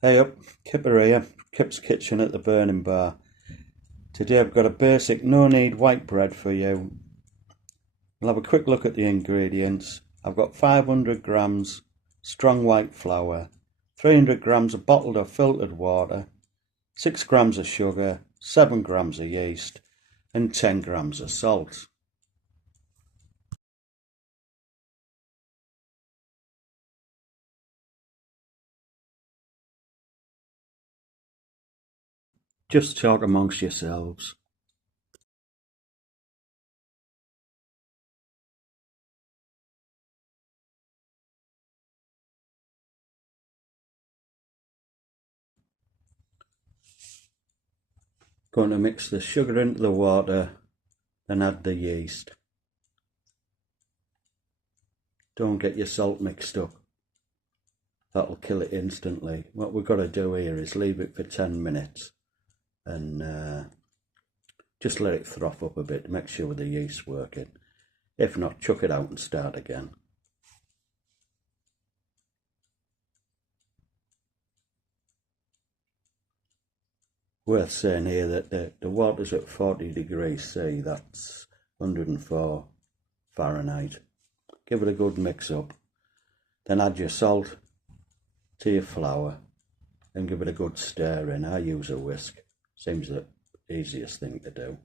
Hey up, Kipper here, Kip's Kitchen at the Burning Bar. Today I've got a basic no-knead white bread for you. We'll have a quick look at the ingredients. I've got 500 grams strong white flour, 300 grams of bottled or filtered water, 6 grams of sugar, 7 grams of yeast and 10 grams of salt. Just talk amongst yourselves. Going to mix the sugar into the water, then add the yeast. Don't get your salt mixed up. That'll kill it instantly. What we've got to do here is leave it for 10 minutes and just let it froth up a bit to make sure the yeast's working. If not, chuck it out and start again. Worth saying here that the water's at 40 degrees C, that's 104 Fahrenheit. Give it a good mix up. Then add your salt to your flour and give it a good stir in. I use a whisk. Seems the easiest thing to do.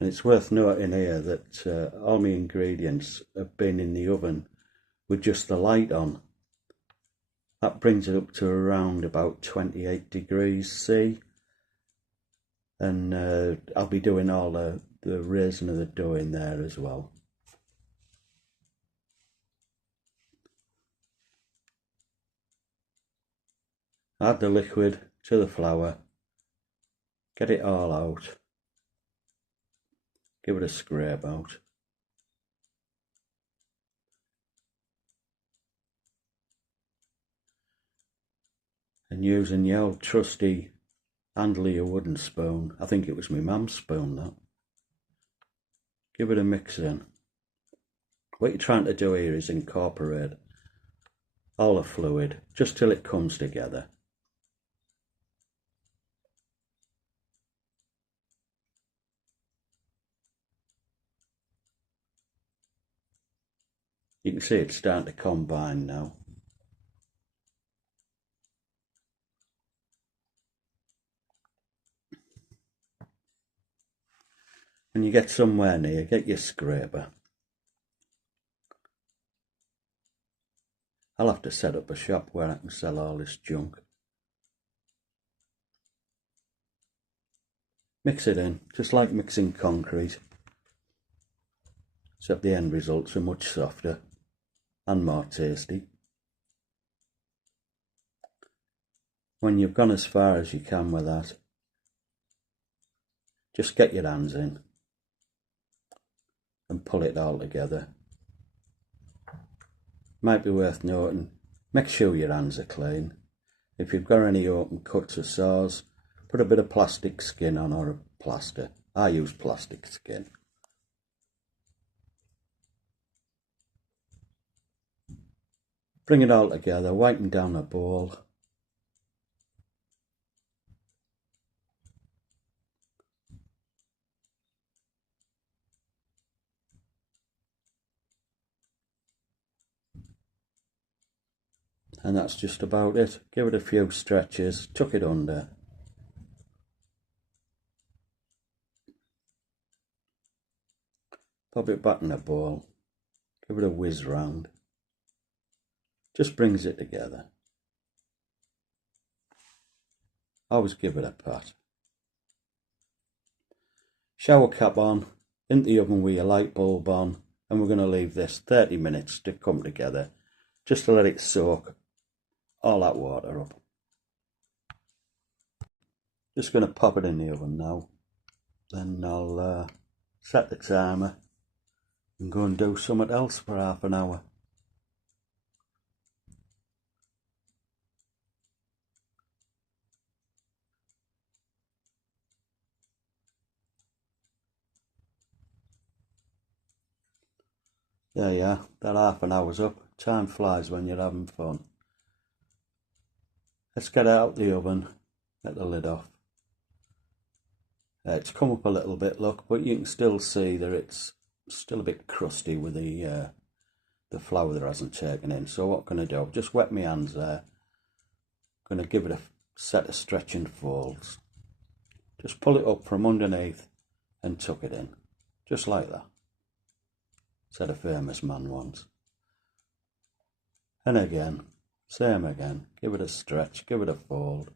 And it's worth noting here that all my ingredients have been in the oven with just the light on. That brings it up to around about 28 degrees C. And I'll be doing all the raising of the dough in there as well. Add the liquid to the flour, get it all out, give it a scrape out. And using the old trusty handle your wooden spoon, I think it was my mum's spoon that. Give it a mix in. What you're trying to do here is incorporate all the fluid just till it comes together. You can see it's starting to combine now. When you get somewhere near, get your scraper. I'll have to set up a shop where I can sell all this junk. Mix it in, just like mixing concrete, except the end results are much softer and more tasty. When you've gone as far as you can with that, just get your hands in and pull it all together. Might be worth noting, make sure your hands are clean. If you've got any open cuts or sores, put a bit of plastic skin on or a plaster. I use plastic skin. Bring it all together, wiping down a bowl. And that's just about it. Give it a few stretches, tuck it under. Pop it back in a bowl. Give it a whiz round. Just brings it together. Always give it a pat. Shower cap on, in the oven with your light bulb on, and we're going to leave this 30 minutes to come together, just to let it soak all that water up. Just going to pop it in the oven now, then I'll set the timer and go and do something else for half an hour. There you are, that half an hour's up. Time flies when you're having fun. Let's get it out the oven, get the lid off. It's come up a little bit, look, but you can still see that it's still a bit crusty with the flour that hasn't taken in. So what can I do? I've just wet my hands there. I'm going to give it a set of stretching folds. Just pull it up from underneath and tuck it in, just like that. Said a famous man once. And again, same again. Give it a stretch, give it a fold.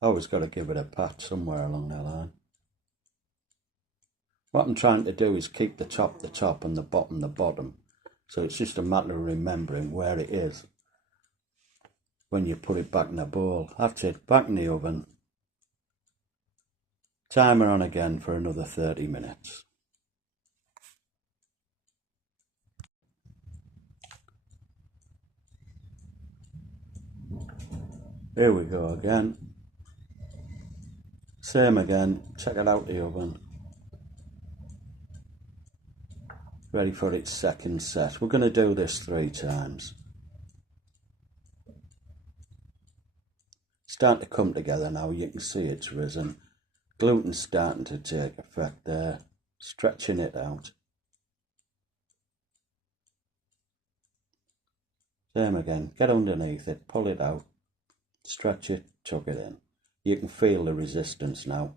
Always got to give it a pat somewhere along the line. What I'm trying to do is keep the top and the bottom. So it's just a matter of remembering where it is when you put it back in the bowl. That's it, back in the oven. Timer on again for another 30 minutes. Here we go again. Same again, check it out the oven. Ready for its second set. We're going to do this 3 times. Starting to come together now, you can see it's risen. Gluten's starting to take effect there. Stretching it out. Same again, get underneath it, pull it out, stretch it, tuck it in. You can feel the resistance now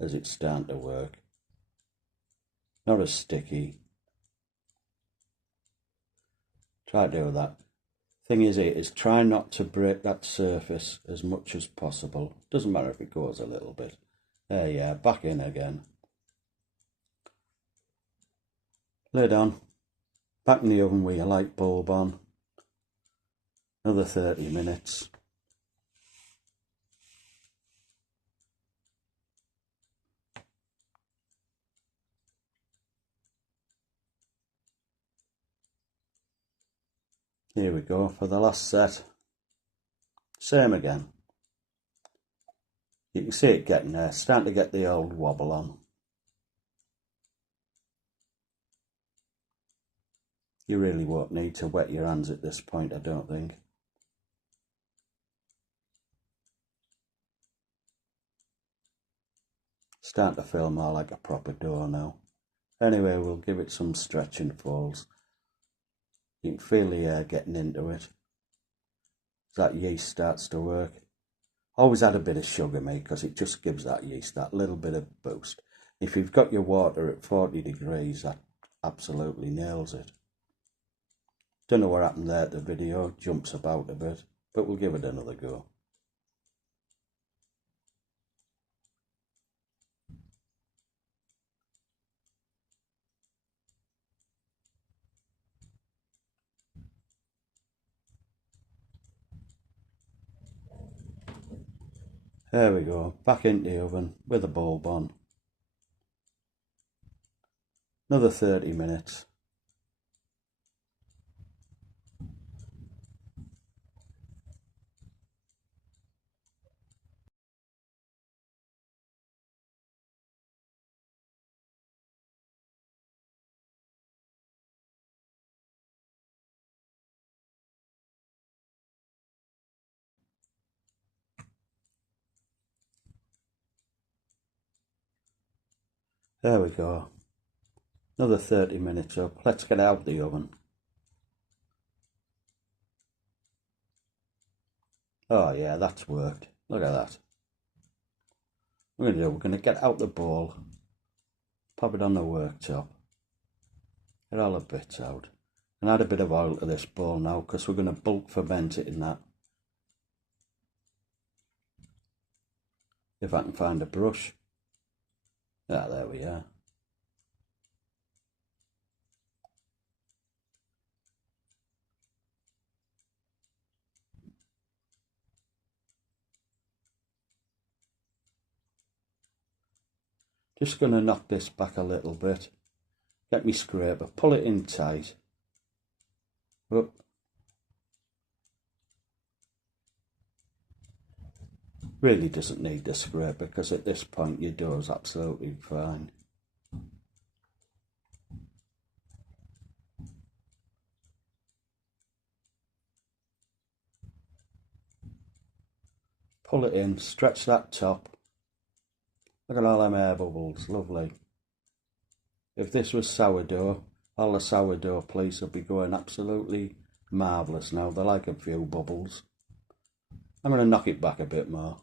as it's starting to work. Not as sticky. Try to do that. Thing is try not to break that surface as much as possible. Doesn't matter if it goes a little bit. There you are, back in again. Lid on. Back in the oven with your light bulb on. Another 30 minutes. Here we go for the last set. Same again. You can see it getting there, starting to get the old wobble on. You really won't need to wet your hands at this point, I don't think. Starting to feel more like a proper dough now. Anyway, we'll give it some stretching folds. You can feel the air getting into it. That yeast starts to work. Always add a bit of sugar, mate, because it just gives that yeast that little bit of boost. If you've got your water at 40 degrees, that absolutely nails it. Don't know what happened there, the video jumps about a bit, but we'll give it another go. There we go, back into the oven with the bulb on. Another 30 minutes. There we go. Another 30 minutes up. Let's get out of the oven. Oh yeah, that's worked. Look at that. We're going to get out the bowl, pop it on the worktop, get all the bits out, and add a bit of oil to this bowl now because we're going to bulk ferment it in that. If I can find a brush. Ah, there we are. Just going to knock this back a little bit. Get me scraper, pull it in tight. Up. Really doesn't need the scraper because at this point your dough's absolutely fine. Pull it in, stretch that top. Look at all them air bubbles, lovely. If this was sourdough, all the sourdough pleats would be going absolutely marvellous now. They're like a few bubbles. I'm going to knock it back a bit more.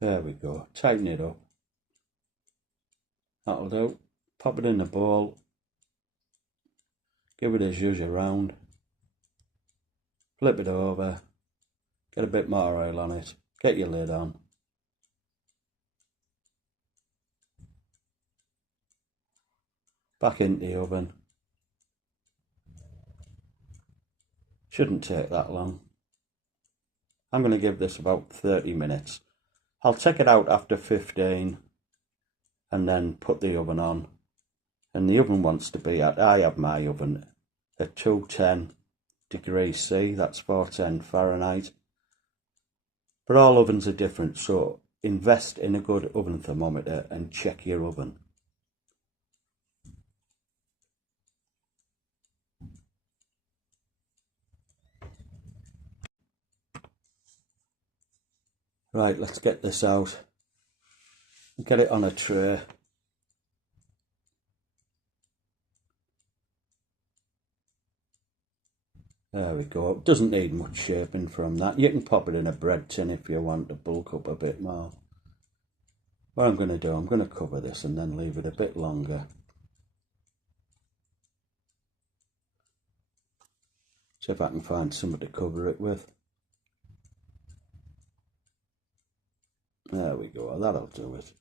There we go, tighten it up. That'll do. Pop it in the bowl. Give it a zhuzh around. Flip it over. Get a bit more oil on it. Get your lid on. Back into the oven. Shouldn't take that long. I'm going to give this about 30 minutes. I'll take it out after 15 and then put the oven on. And the oven wants to be at, I have my oven at 210 degrees C, that's 410 Fahrenheit. But all ovens are different, so invest in a good oven thermometer and check your oven. Right, let's get this out. Get it on a tray. There we go. It doesn't need much shaping from that. You can pop it in a bread tin if you want to bulk up a bit more. What I'm going to do, I'm going to cover this and then leave it a bit longer. See if I can find something to cover it with. There we go, that'll do it.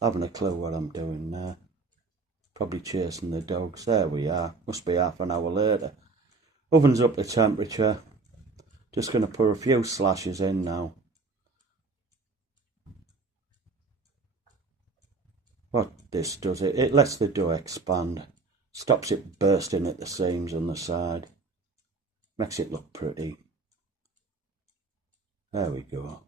I haven't a clue what I'm doing now. Probably chasing the dogs. There we are. Must be half an hour later. Oven's up to temperature. Just going to put a few slashes in now. What this does, it lets the dough expand. Stops it bursting at the seams on the side. Makes it look pretty. There we go.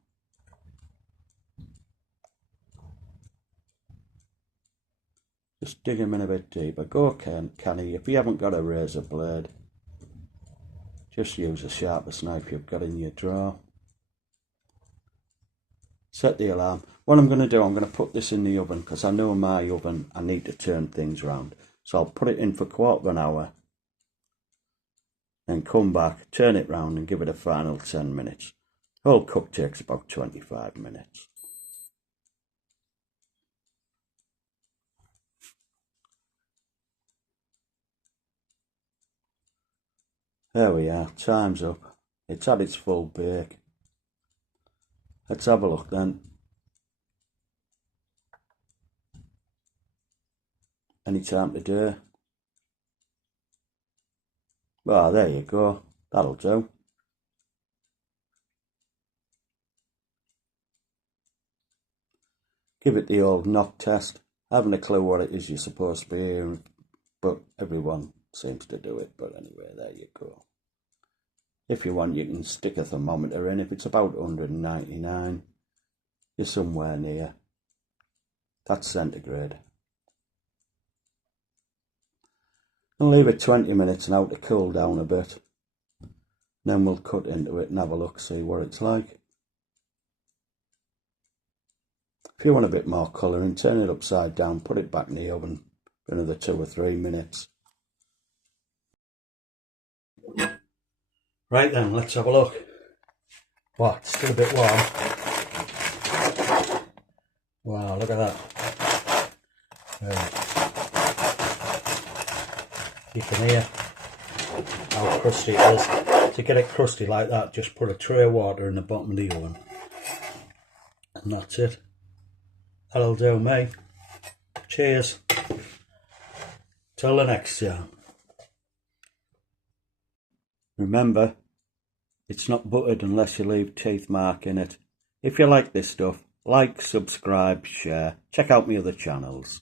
Just dig them in a bit deeper. Go canny. If you haven't got a razor blade, just use the sharpest knife you've got in your drawer. Set the alarm. What I'm going to do, I'm going to put this in the oven because I know my oven, I need to turn things around. So I'll put it in for 1/4 hour. Then come back, turn it round and give it a final 10 minutes. Whole cook takes about 25 minutes. There we are, time's up. It's had its full bake. Let's have a look then. Any time today. Well, there you go. That'll do. Give it the old knock test. I haven't a clue what it is you're supposed to be hearing, but everyone seems to do it. But anyway, there you go. If you want, you can stick a thermometer in. If it's about 199, you're somewhere near. That's centigrade. And leave it 20 minutes now to cool down a bit. Then we'll cut into it and have a look, see what it's like. If you want a bit more colouring, turn it upside down, put it back in the oven for another 2 or 3 minutes. Right then, let's have a look. Wow, it's still a bit warm. Wow, look at that. You can hear how crusty it is. To get it crusty like that, just put a tray of water in the bottom of the oven. And that's it. That'll do me. Cheers. Till the next time. Remember, it's not buttered unless you leave teeth mark in it. If you like this stuff, like, subscribe, share. Check out my other channels.